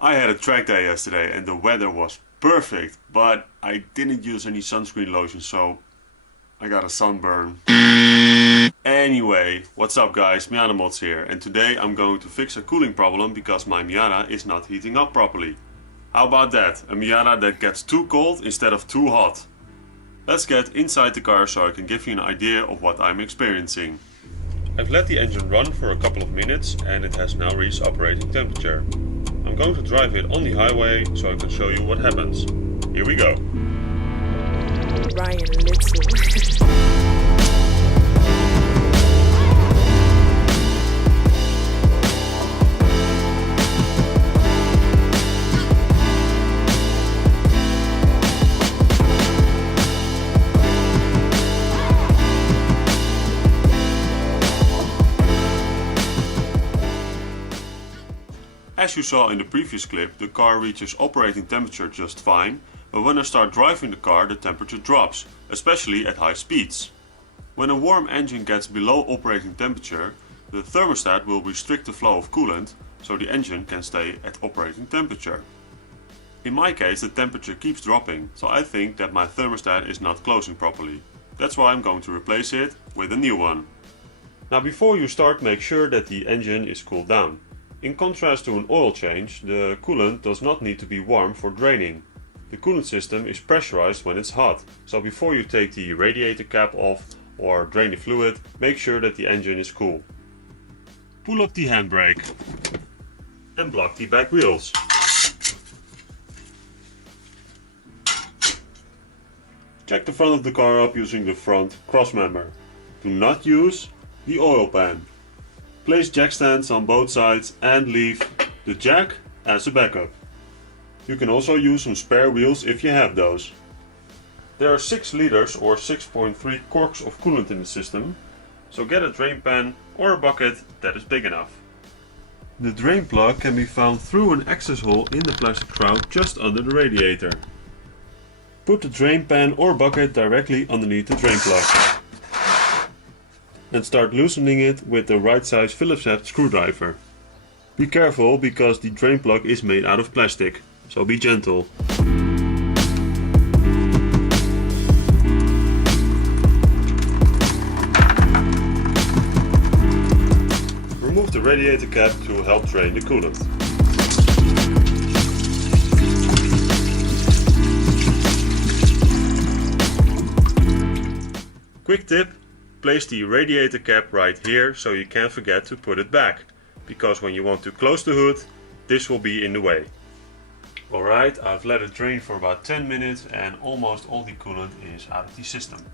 I had a track day yesterday and the weather was perfect, but I didn't use any sunscreen lotion, so I got a sunburn. Anyway, what's up guys, MiataMods here, and today I'm going to fix a cooling problem because my Miata is not heating up properly. How about that? A Miata that gets too cold instead of too hot. Let's get inside the car so I can give you an idea of what I'm experiencing. I've let the engine run for a couple of minutes and it has now reached operating temperature. I'm going to drive it on the highway so I can show you what happens. Here we go. Ryan Little. As you saw in the previous clip, the car reaches operating temperature just fine, but when I start driving the car the temperature drops, especially at high speeds. When a warm engine gets below operating temperature, the thermostat will restrict the flow of coolant, so the engine can stay at operating temperature. In my case the temperature keeps dropping, so I think that my thermostat is not closing properly. That's why I'm going to replace it with a new one. Now before you start, make sure that the engine is cooled down. In contrast to an oil change, the coolant does not need to be warm for draining. The coolant system is pressurized when it's hot, so before you take the radiator cap off or drain the fluid, make sure that the engine is cool. Pull up the handbrake and block the back wheels. Check the front of the car up using the front cross member. Do not use the oil pan. Place jack stands on both sides and leave the jack as a backup. You can also use some spare wheels if you have those. There are 6 liters or 6.3 corks of coolant in the system, so get a drain pan or a bucket that is big enough. The drain plug can be found through an access hole in the plastic shroud just under the radiator. Put the drain pan or bucket directly underneath the drain plug and start loosening it with the right size Phillips head screwdriver. Be careful because the drain plug is made out of plastic, so be gentle. Remove the radiator cap to help drain the coolant. Quick tip. Place the radiator cap right here so you can't forget to put it back, because when you want to close the hood, this will be in the way. Alright, I've let it drain for about 10 minutes and almost all the coolant is out of the system.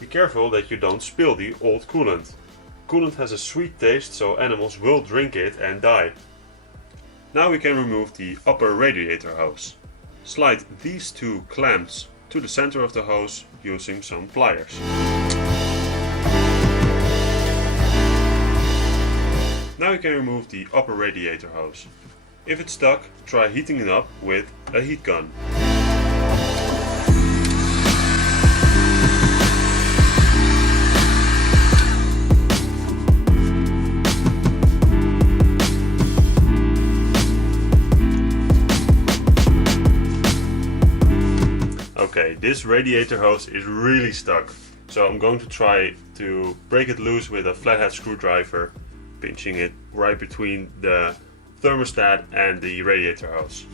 Be careful that you don't spill the old coolant. Coolant has a sweet taste, so animals will drink it and die. Now we can remove the upper radiator hose. Slide these 2 clamps to the center of the hose using some pliers. Now you can remove the upper radiator hose. If it's stuck, try heating it up with a heat gun. Okay, this radiator hose is really stuck, so I'm going to try to break it loose with a flathead screwdriver, pinching it right between the thermostat and the radiator hose.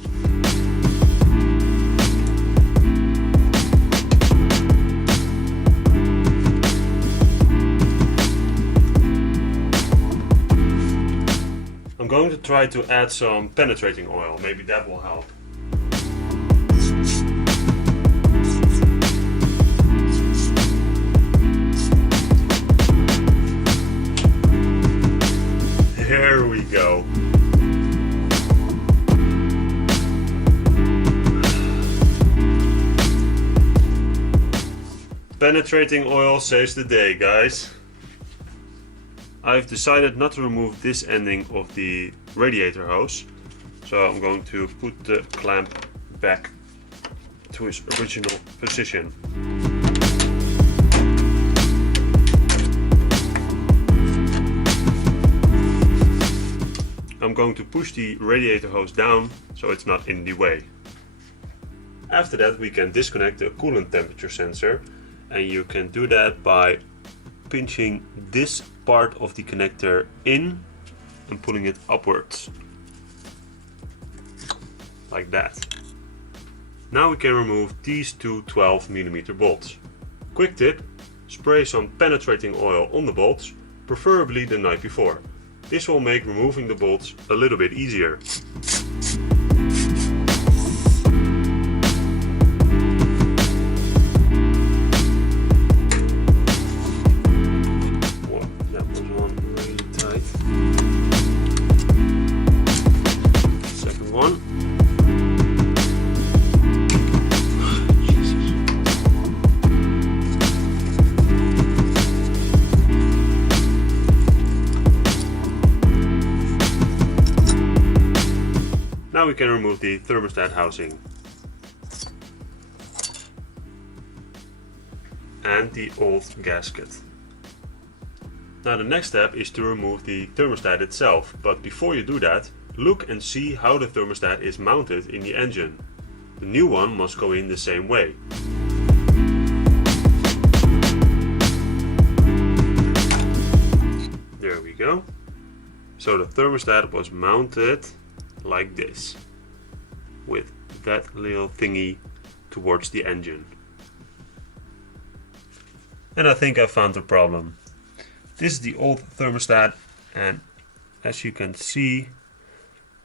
I'm going to try to add some penetrating oil, maybe that will help. There we go. Penetrating oil saves the day, guys. I've decided not to remove this ending of the radiator hose, so I'm going to put the clamp back to its original position. going to push the radiator hose down so it's not in the way. After that we can disconnect the coolant temperature sensor, and you can do that by pinching this part of the connector in and pulling it upwards. Like that. Now we can remove these two 12mm bolts. Quick tip, spray some penetrating oil on the bolts, preferably the night before. This will make removing the bolts a little bit easier. Whoa, that was one really tight. Second one. Now we can remove the thermostat housing and the old gasket. Now the next step is to remove the thermostat itself, but before you do that, look and see how the thermostat is mounted in the engine. The new one must go in the same way. There we go. So the thermostat was mounted like this, with that little thingy towards the engine. And I think I found the problem. This is the old thermostat, and as you can see,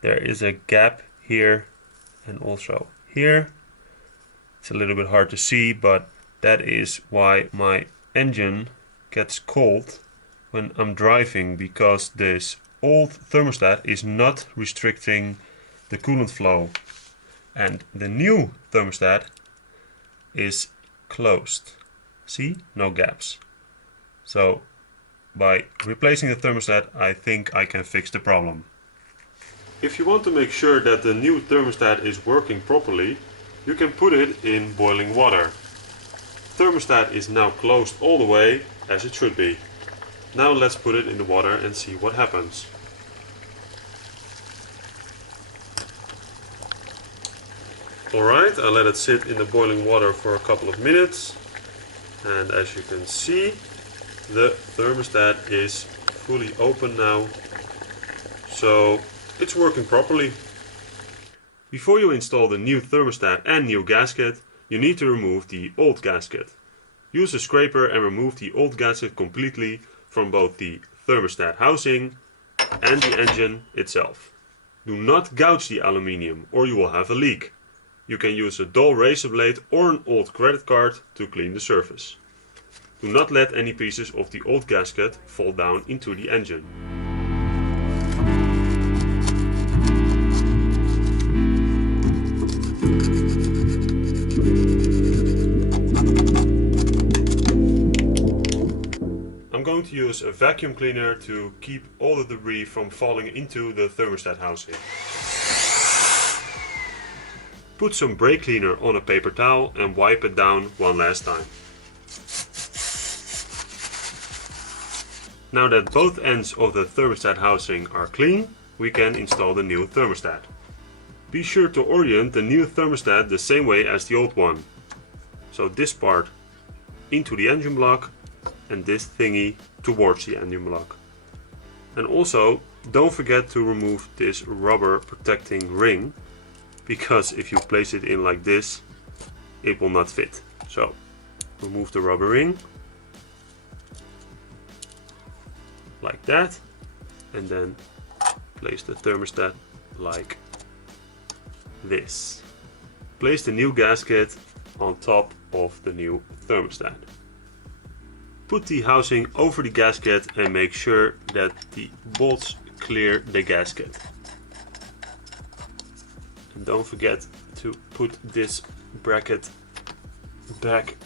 there is a gap here and also here. It's a little bit hard to see, but that is why my engine gets cold when I'm driving, because this old thermostat is not restricting the coolant flow, and the new thermostat is closed. See, no gaps. So by replacing the thermostat, I think I can fix the problem. If you want to make sure that the new thermostat is working properly, you can put it in boiling water. Thermostat is now closed all the way, as it should be. Now let's put it in the water and see what happens. Alright, I let it sit in the boiling water for a couple of minutes, and as you can see, the thermostat is fully open now, so it's working properly. Before you install the new thermostat and new gasket, you need to remove the old gasket. Use a scraper and remove the old gasket completely from both the thermostat housing and the engine itself. Do not gouge the aluminium or you will have a leak. You can use a dull razor blade or an old credit card to clean the surface. Do not let any pieces of the old gasket fall down into the engine. I'm going to use a vacuum cleaner to keep all the debris from falling into the thermostat housing. Put some brake cleaner on a paper towel and wipe it down one last time. Now that both ends of the thermostat housing are clean, we can install the new thermostat. Be sure to orient the new thermostat the same way as the old one. So this part into the engine block and this thingy towards the engine block. And also don't forget to remove this rubber protecting ring, because if you place it in like this, it will not fit. So remove the rubber ring like that, and then place the thermostat like this. Place the new gasket on top of the new thermostat. Put the housing over the gasket and make sure that the bolts clear the gasket. And don't forget to put this bracket back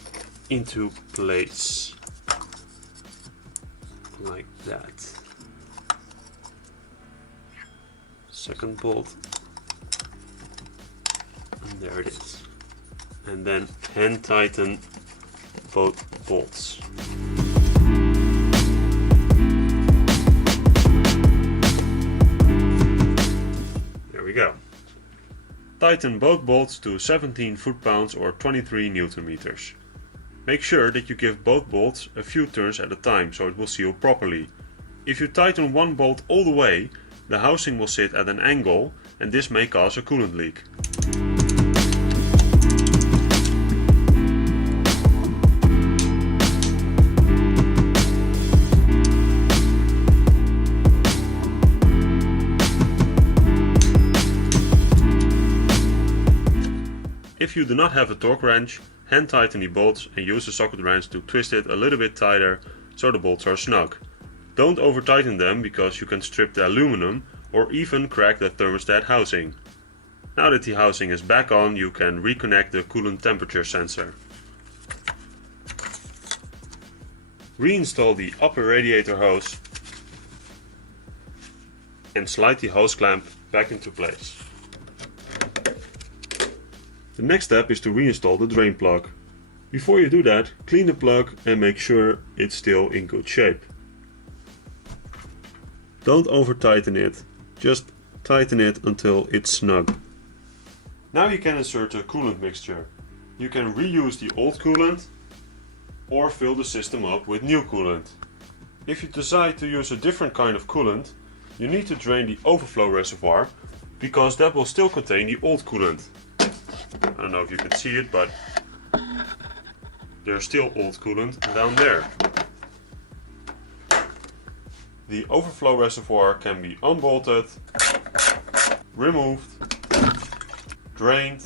into place like that. Second bolt, and there it is. And then hand tighten both bolts. go. Tighten both bolts to 17 foot-pounds or 23 Newton meters. Make sure that you give both bolts a few turns at a time so it will seal properly. If you tighten one bolt all the way, the housing will sit at an angle and this may cause a coolant leak. If you do not have a torque wrench, hand tighten the bolts and use a socket wrench to twist it a little bit tighter so the bolts are snug. Don't over tighten them because you can strip the aluminum or even crack the thermostat housing. Now that the housing is back on, you can reconnect the coolant temperature sensor. Reinstall the upper radiator hose and slide the hose clamp back into place. The next step is to reinstall the drain plug. Before you do that, clean the plug and make sure it's still in good shape. Don't over tighten it, just tighten it until it's snug. Now you can insert a coolant mixture. You can reuse the old coolant or fill the system up with new coolant. If you decide to use a different kind of coolant, you need to drain the overflow reservoir because that will still contain the old coolant. I don't know if you can see it, but there's still old coolant down there. The overflow reservoir can be unbolted, removed, drained,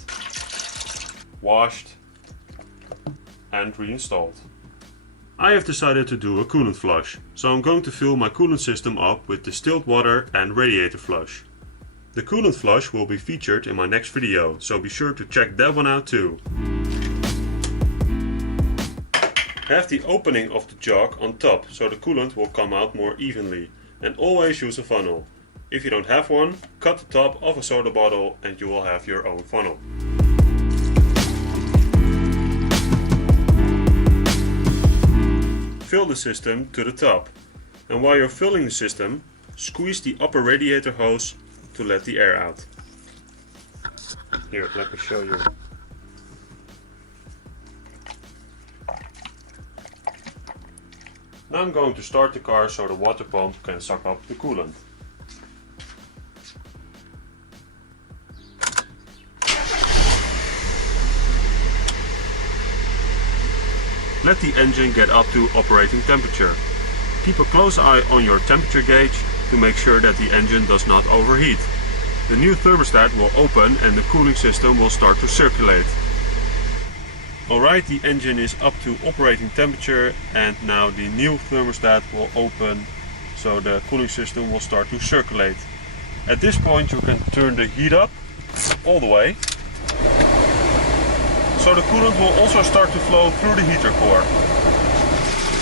washed and reinstalled. I have decided to do a coolant flush, so I'm going to fill my coolant system up with distilled water and radiator flush. The coolant flush will be featured in my next video, so be sure to check that one out too. Have the opening of the jug on top so the coolant will come out more evenly, and always use a funnel. If you don't have one, cut the top of a soda bottle and you will have your own funnel. Fill the system to the top, and while you're filling the system, squeeze the upper radiator hose to let the air out. Here, let me show you. Now I'm going to start the car so the water pump can suck up the coolant. Let the engine get up to operating temperature. Keep a close eye on your temperature gauge to make sure that the engine does not overheat. The new thermostat will open and the cooling system will start to circulate. Alright, the engine is up to operating temperature and now the new thermostat will open so the cooling system will start to circulate. At this point you can turn the heat up all the way. So the coolant will also start to flow through the heater core.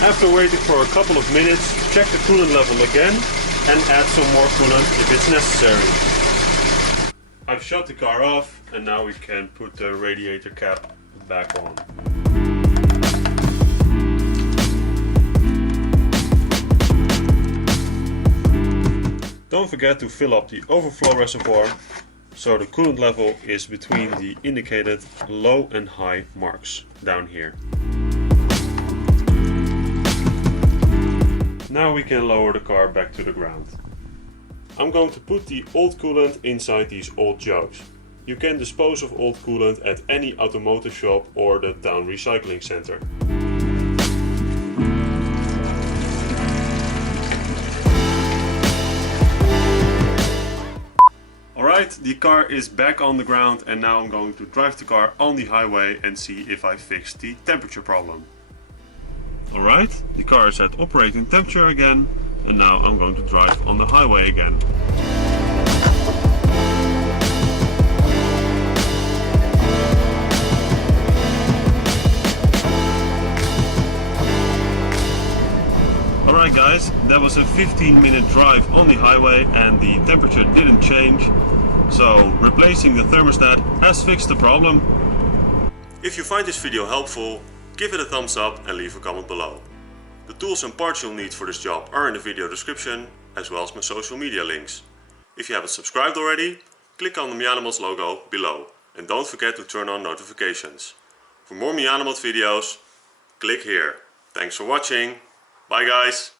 After waiting for a couple of minutes, check the coolant level again and add some more coolant if it's necessary. I've shut the car off and now we can put the radiator cap back on. Don't forget to fill up the overflow reservoir so the coolant level is between the indicated low and high marks down here. Now we can lower the car back to the ground. I'm going to put the old coolant inside these old jugs. You can dispose of old coolant at any automotive shop or the town recycling center. Alright, the car is back on the ground and now I'm going to drive the car on the highway and see if I fixed the temperature problem. Alright, the car is at operating temperature again and now I'm going to drive on the highway again. Alright guys, that was a 15-minute drive on the highway and the temperature didn't change. So replacing the thermostat has fixed the problem. If you find this video helpful, give it a thumbs up and leave a comment below. The tools and parts you'll need for this job are in the video description, as well as my social media links. If you haven't subscribed already, click on the MiataMods logo below and don't forget to turn on notifications. For more MiataMods videos, click here. Thanks for watching. Bye guys!